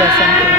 的生